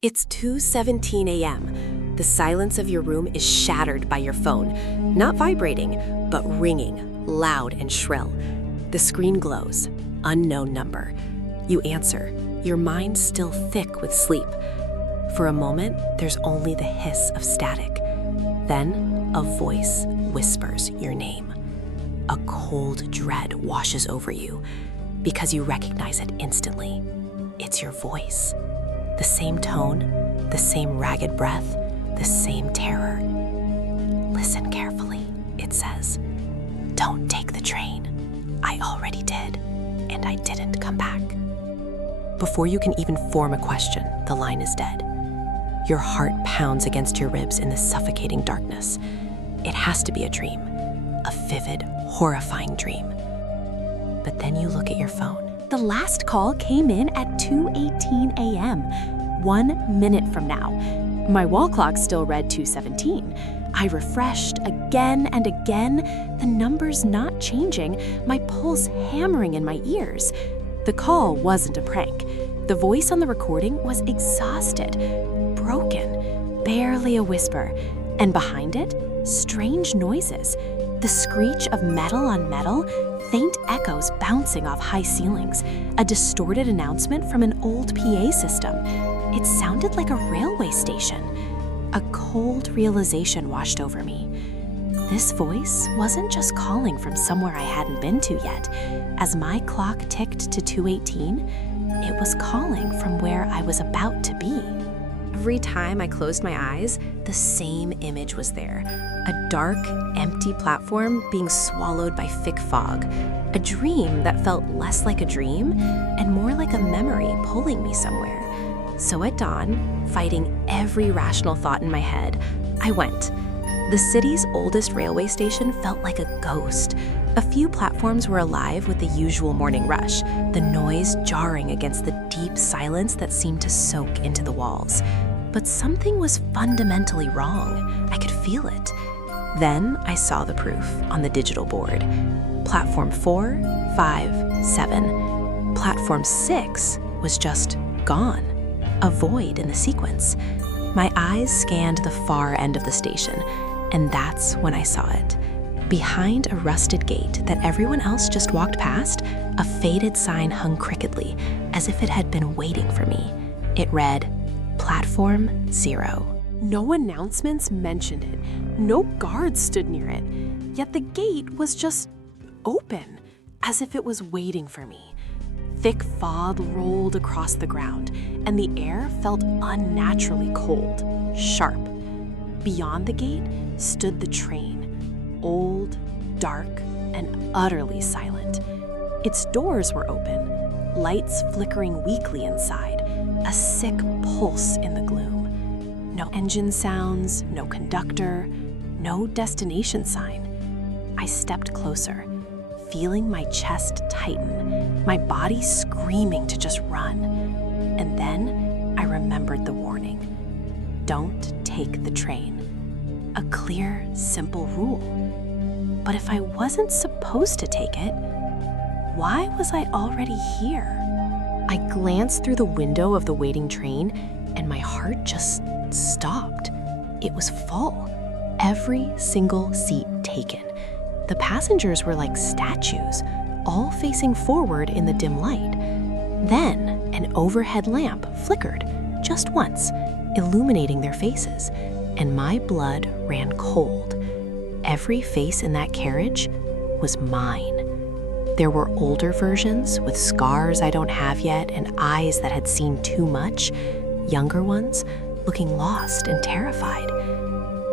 It's 2:17 a.m. The silence of your room is shattered by your phone, not vibrating, but ringing, loud and shrill. The screen glows. Unknown number. You answer, your mind still thick with sleep. For a moment, there's only the hiss of static. Then, a voice whispers your name. A cold dread washes over you because you recognize it instantly. It's your voice. The same tone, the same ragged breath, the same terror. Listen carefully, it says. Don't take the train. I already did, and I didn't come back. Before you can even form a question, the line is dead. Your heart pounds against your ribs in the suffocating darkness. It has to be a dream, a vivid, horrifying dream. But then you look at your phone. The last call came in at 2:18 a.m., 1 minute from now. My wall clock still read 2:17. I refreshed again and again, the numbers not changing, my pulse hammering in my ears. The call wasn't a prank. The voice on the recording was exhausted, broken, barely a whisper, and behind it, strange noises. The screech of metal on metal, faint echoes bouncing off high ceilings, a distorted announcement from an old PA system. It sounded like a railway station. A cold realization washed over me. This voice wasn't just calling from somewhere I hadn't been to yet. As my clock ticked to 2:18, it was calling from where I was about to be. Every time I closed my eyes, the same image was there. A dark, empty platform being swallowed by thick fog. A dream that felt less like a dream and more like a memory pulling me somewhere. So at dawn, fighting every rational thought in my head, I went. The city's oldest railway station felt like a ghost. A few platforms were alive with the usual morning rush, the noise jarring against the deep silence that seemed to soak into the walls. But something was fundamentally wrong. I could feel it. Then I saw the proof on the digital board. Platform 4, 5, 7. Platform 6 was just gone. A void in the sequence. My eyes scanned the far end of the station, and that's when I saw it. Behind a rusted gate that everyone else just walked past, a faded sign hung crookedly, as if it had been waiting for me. It read, Platform 0. No announcements mentioned it. No guards stood near it. Yet the gate was just open, as if it was waiting for me. Thick fog rolled across the ground, and the air felt unnaturally cold, sharp. Beyond the gate stood the train, old, dark, and utterly silent. Its doors were open, lights flickering weakly inside, a sick pulse in the gloom. No engine sounds, no conductor, no destination sign. I stepped closer, feeling my chest tighten, my body screaming to just run. And then I remembered the warning. Don't take the train. A clear, simple rule. But if I wasn't supposed to take it, why was I already here? I glanced through the window of the waiting train, and my heart just stopped. It was full. Every single seat taken. The passengers were like statues, all facing forward in the dim light. Then, an overhead lamp flickered just once, illuminating their faces, and my blood ran cold. Every face in that carriage was mine. There were older versions with scars I don't have yet and eyes that had seen too much, younger ones looking lost and terrified.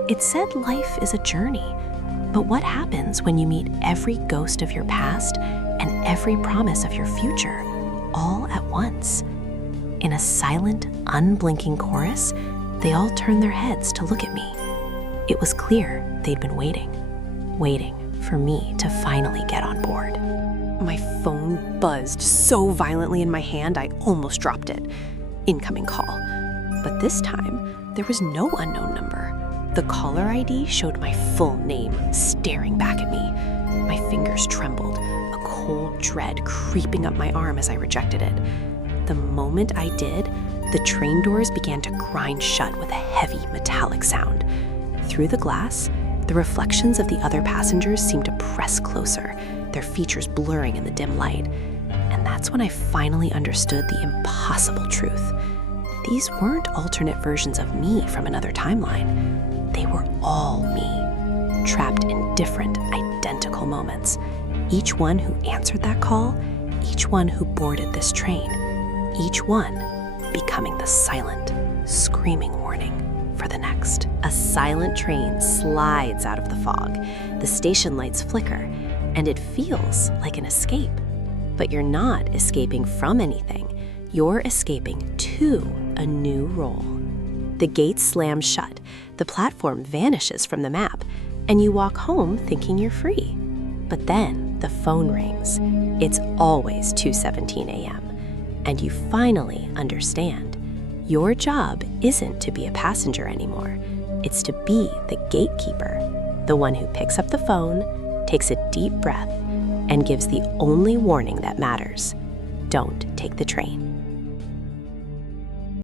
It said life is a journey, but what happens when you meet every ghost of your past and every promise of your future, all at once? In a silent, unblinking chorus, they all turned their heads to look at me. It was clear they'd been waiting for me to finally get on board. My phone buzzed so violently in my hand I almost dropped it. Incoming call. But this time, there was no unknown number. The caller ID showed my full name staring back at me. My fingers trembled, a cold dread creeping up my arm as I rejected it. The moment I did, the train doors began to grind shut with a heavy metallic sound. Through the glass, the reflections of the other passengers seemed to press closer, their features blurring in the dim light. And that's when I finally understood the impossible truth. These weren't alternate versions of me from another timeline. They were all me, trapped in different, identical moments. Each one who answered that call, each one who boarded this train, each one becoming the silent, screaming warning for the next. A silent train slides out of the fog. The station lights flicker, and it feels like an escape. But you're not escaping from anything. You're escaping to a new role. The gates slam shut, the platform vanishes from the map, and you walk home thinking you're free. But then the phone rings. It's always 2:17 a.m. And you finally understand. Your job isn't to be a passenger anymore. It's to be the gatekeeper, the one who picks up the phone, takes a deep breath, and gives the only warning that matters. Don't take the train.